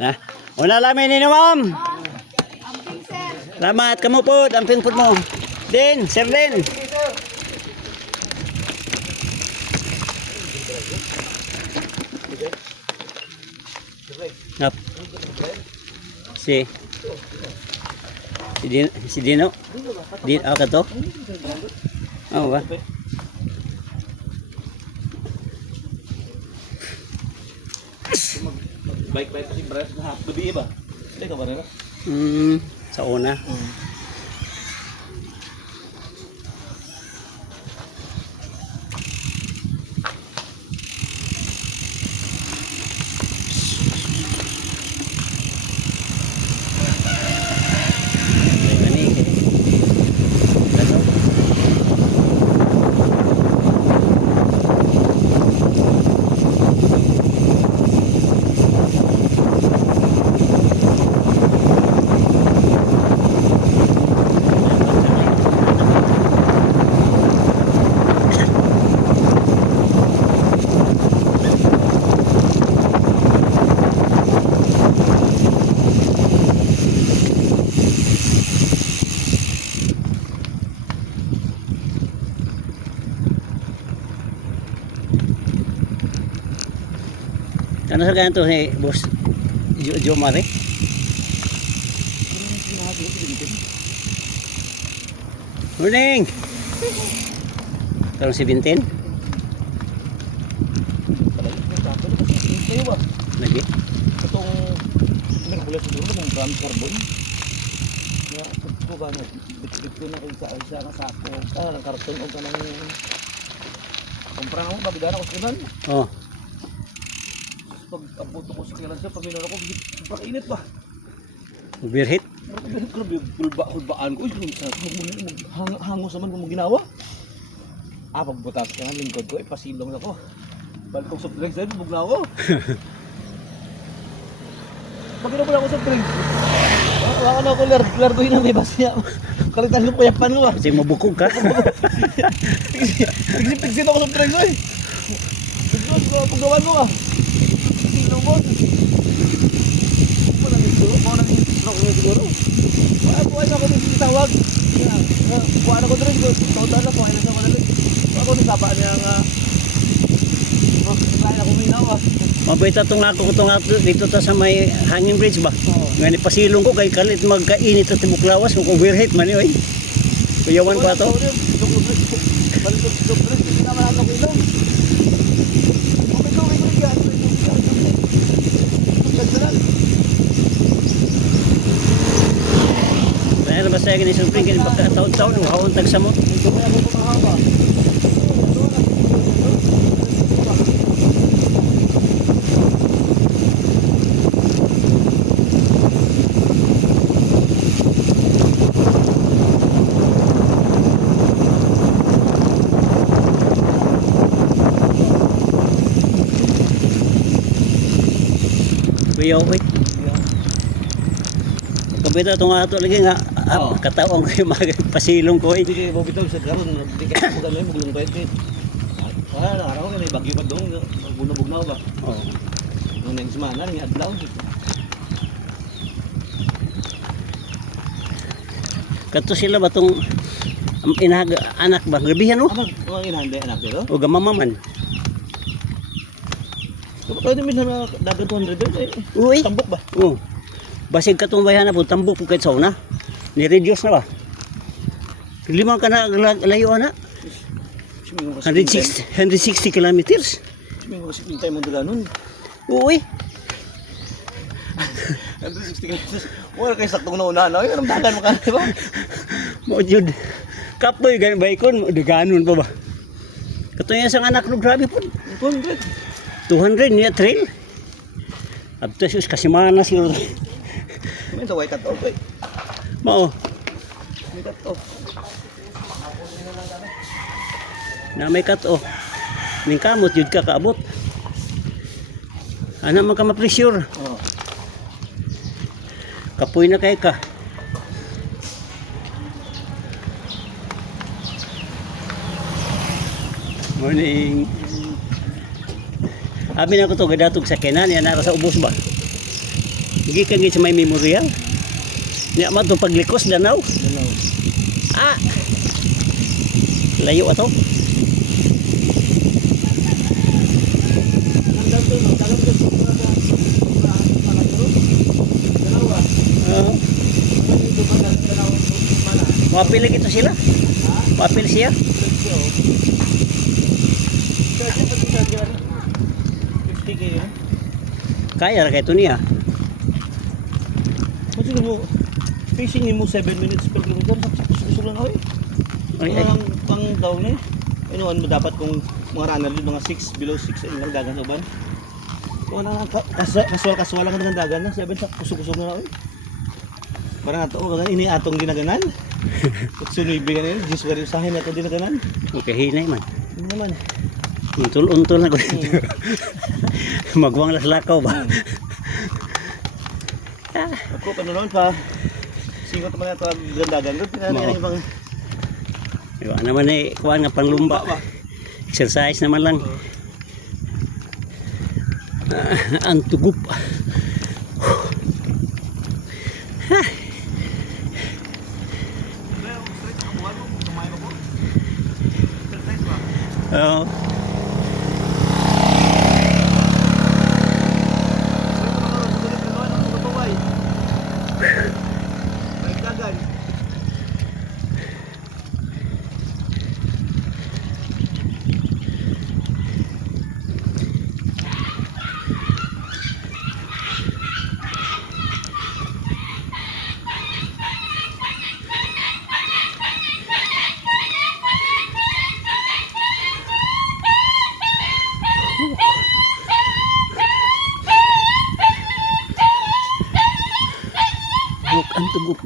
Ha? Una lamin ni ma'am. Salamat kamu po, amping po mo. Din, sir din. Ngap. Si Dino. Din ako to. Oh, ba? Baik-baik kasi beres na gabi ba? Hindi ka ba rin? Sa una. Ano sa ganito si boss Jo Mare? Morning! Karong 17? Lagi? Itong Merkules siguro ng gram carbon. Kaya ito ba na bit ko na isa na sako. Ng karton o kanang kumpra mo babigyan ako sa Oh. pag abuto ko sa kailan siya, pag minano ko, parang init ba? Overheat? Kulbaan ko, hangos naman kung ginawa. Pagbutas ka ng lingkod ko, pasilong ako. Balik kong soft drinks dahil, bugla ako. Pag inom ko lang ako soft drinks, wala na ako largoy na may basya. Kalitan ko payapan ko ba? Kasi mabukog ka. Pigsit ako soft drinks ay. Paggawan mo ka. Silong mo. Siguro. Buhay na ako din tawag. Buhay ako din. Tawag na buhay na sa kanila. Ako din saba niya nga. Kaya ako may nawa. Mabait itong ako dito ta sa may hanging bridge ba? Nga ni pasilong ko kay kalit magkainit at tibuklawas kung overheat man yun. Kuyawan ko ato. Hindi naman ako inom. Kaya na basta yung isulpring kaya pagkataon-taon ang hawang tagsamot. Kuya ko eh. Kabita itong ato lagi nga. Katawang ko yung mga pasilong ko eh. Hindi kayo bitaw sa garon. Hindi kayo magano'y maglong kayo. Wala, araw nga may bagyo pa doon. Magbunabugnaw ba? Oo. Nung next semana, may adlaw. Kato sila ba itong anak ba? Gabihan o? Mga inahanda anak dito? O gamamaman. Pwede minsan na dagat 200 eh. Uy. Tambok ba? Oo. Basig katong bayan na po, tambok po kahit sauna. Ni-reduce na ba? Limang ka na layo na. 160 kilometers. Siming kasi pintay mo daganon. Uy. 160 kilometers. Wala kayo saktong nauna na. Anong dagan mo ka na ba? Mo jud. Kapoy gan baykon, daganon pa ba? Kato yan sang anak no grabe po. 200. 200 niya trail. Abto sus kasimana siguro. May sa white cut off eh. Mao. May cut off. Na may cut off. Ning kamot jud ka kaabot. Ana man ka ma-pressure. Oo. Kapoy na kay ka. Morning. Abi na ko to gadatog sa kenan yan nara sa ubos ba? Gikan gid sa may memorial. Nya man to paglikos danaw. Dalaw. Ah. Layo ato. Nandang to no, dalam to sa mga dalawa. Uh, Ano ito ba dalawa mana? mapil lagi to sila. Mapil siya. Kasi pag kita 50k yun. Kaya ra kay to niya. Kasi mo fishing ni mo 7 minutes per kilometer sa lang oy. Ay, ay. Ang pang daw ni. Ano mo dapat kung mga runner din mga 6 below 6 ay lang dagan sa uban. Kung ano kasual lang ng dagan na 7 sa kusog-kusog na oy. Parang ato ko ini atong ginaganan. Sunoy bigan ni just wari usahin nato dinaganan. Okay, hinay man. Ano naman? Untol-untol na ko. Magwang las lakaw ba? Ako pa noon pa singot man ato ang dagan. Pero tinanong yung mga Diba naman eh, kuha nga panglumba. Exercise naman lang. Ang tugup. Oo. Ang tugup.